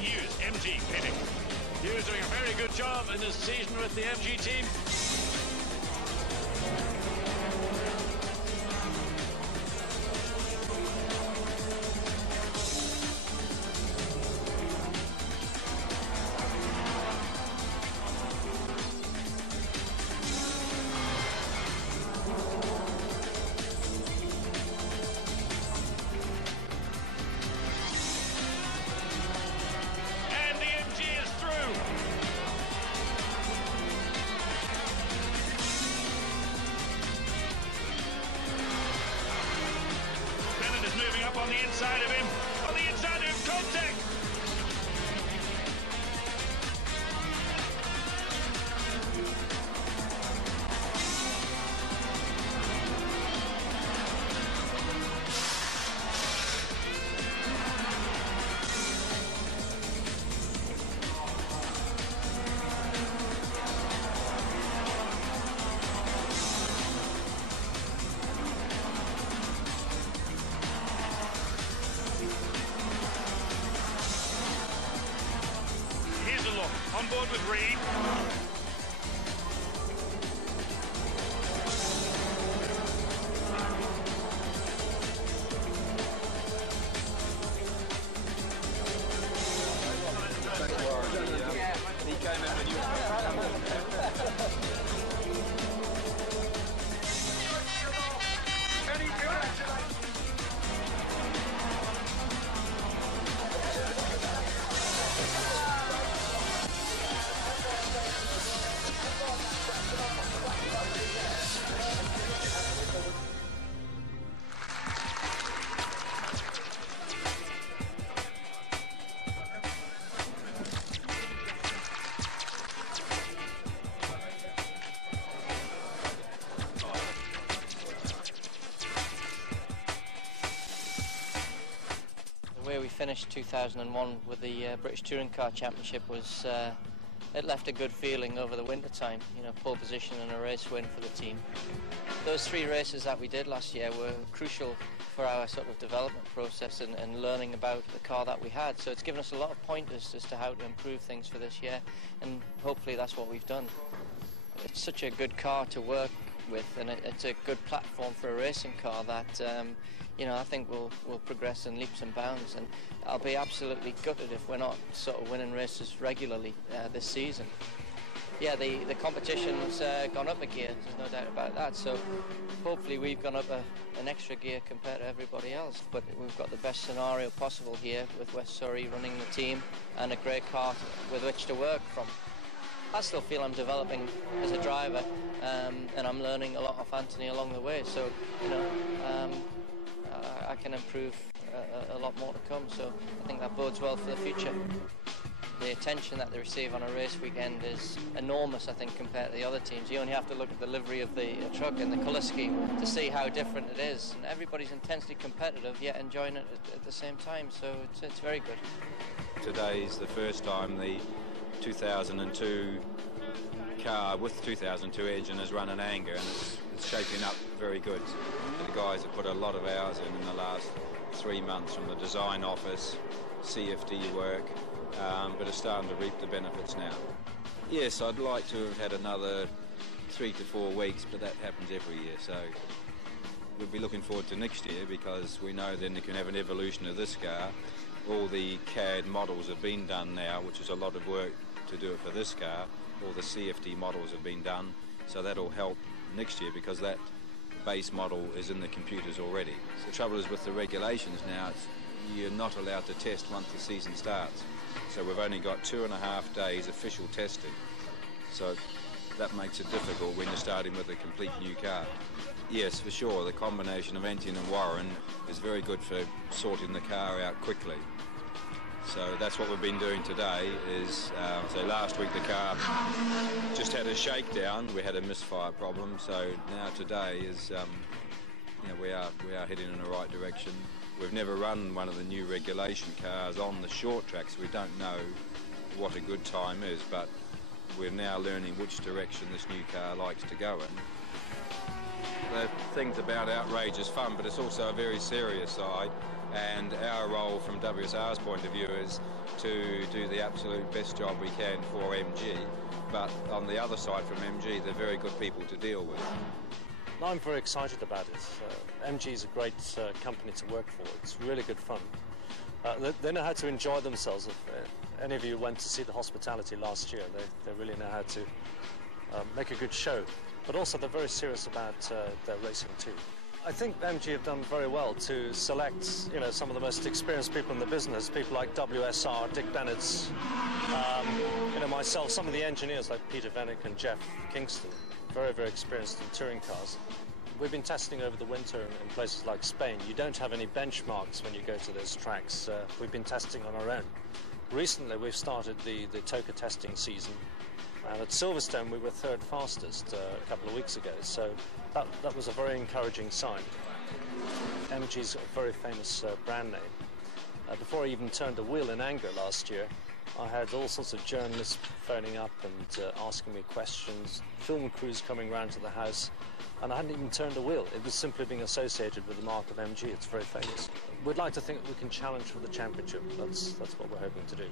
Hughes, MG Pinnock. Hughes doing a very good job in this season with the MG team. Moving up on the inside of him, ToCa. On board with Reed. He came in when you The way we finished 2001 with the British Touring Car Championship was it left a good feeling over the winter time. You know, pole position and a race win for the team. Those 3 races that we did last year were crucial for our sort of development process and learning about the car that we had. So it's given us a lot of pointers as to how to improve things for this year, and hopefully that's what we've done. It's such a good car to work with, and it's a good platform for a racing car that you know, I think we'll progress in leaps and bounds, and I'll be absolutely gutted if we're not sort of winning races regularly this season. Yeah, the competition's gone up a gear, there's no doubt about that, so hopefully we've gone up an extra gear compared to everybody else, but we've got the best scenario possible here with West Surrey running the team and a great car with which to work from. I still feel I'm developing as a driver, and I'm learning a lot off Anthony along the way, so you know, I can improve a lot more to come, so I think that bodes well for the future. The attention that they receive on a race weekend is enormous, I think, compared to the other teams. You only have to look at the livery of the truck and the colour scheme to see how different it is. And everybody's intensely competitive, yet enjoying it at the same time, so it's very good. Today is the first time the 2002 car with 2002 engine has run an anger, and it's shaping up very good. The guys have put a lot of hours in the last 3 months from the design office, CFD work, but it's starting to reap the benefits now. Yes, I'd like to have had another 3 to 4 weeks, but that happens every year, so we'll be looking forward to next year because we know then you can have an evolution of this car. All the CAD models have been done now, which is a lot of work to do it for this car. All the CFD models have been done, so that'll help next year because that base model is in the computers already. So the trouble is with the regulations now, you're not allowed to test once the season starts. So we've only got 2.5 days official testing. So that makes it difficult when you're starting with a complete new car. Yes, for sure, the combination of Antian and Warren is very good for sorting the car out quickly. So that's what we've been doing today is, so last week the car just had a shakedown. We had a misfire problem, so now today is, you know, we are heading in the right direction. We've never run one of the new regulation cars on the short tracks. We don't know what a good time is, but we're now learning which direction this new car likes to go in. The things about outrage is fun, but it's also a very serious side, and our role from WSR's point of view is to do the absolute best job we can for MG, but on the other side from MG, they're very good people to deal with. I'm very excited about it. MG is a great company to work for. It's really good fun. They know how to enjoy themselves. If any of you went to see the hospitality last year, they really know how to make a good show. But also they're very serious about their racing too. I think MG have done very well to select, you know, some of the most experienced people in the business, people like WSR, Dick Bennett's, you know, myself, some of the engineers like Peter Vennick and Jeff Kingston, very, very experienced in touring cars. We've been testing over the winter in places like Spain. You don't have any benchmarks when you go to those tracks. We've been testing on our own. Recently, we've started the ToCa testing season. And at Silverstone, we were third fastest a couple of weeks ago, so that was a very encouraging sign. MG's a very famous brand name. Before I even turned a wheel in anger last year, I had all sorts of journalists phoning up and asking me questions, film crews coming round to the house, and I hadn't even turned a wheel. It was simply being associated with the mark of MG. It's very famous. We'd like to think we can challenge for the championship. That's what we're hoping to do.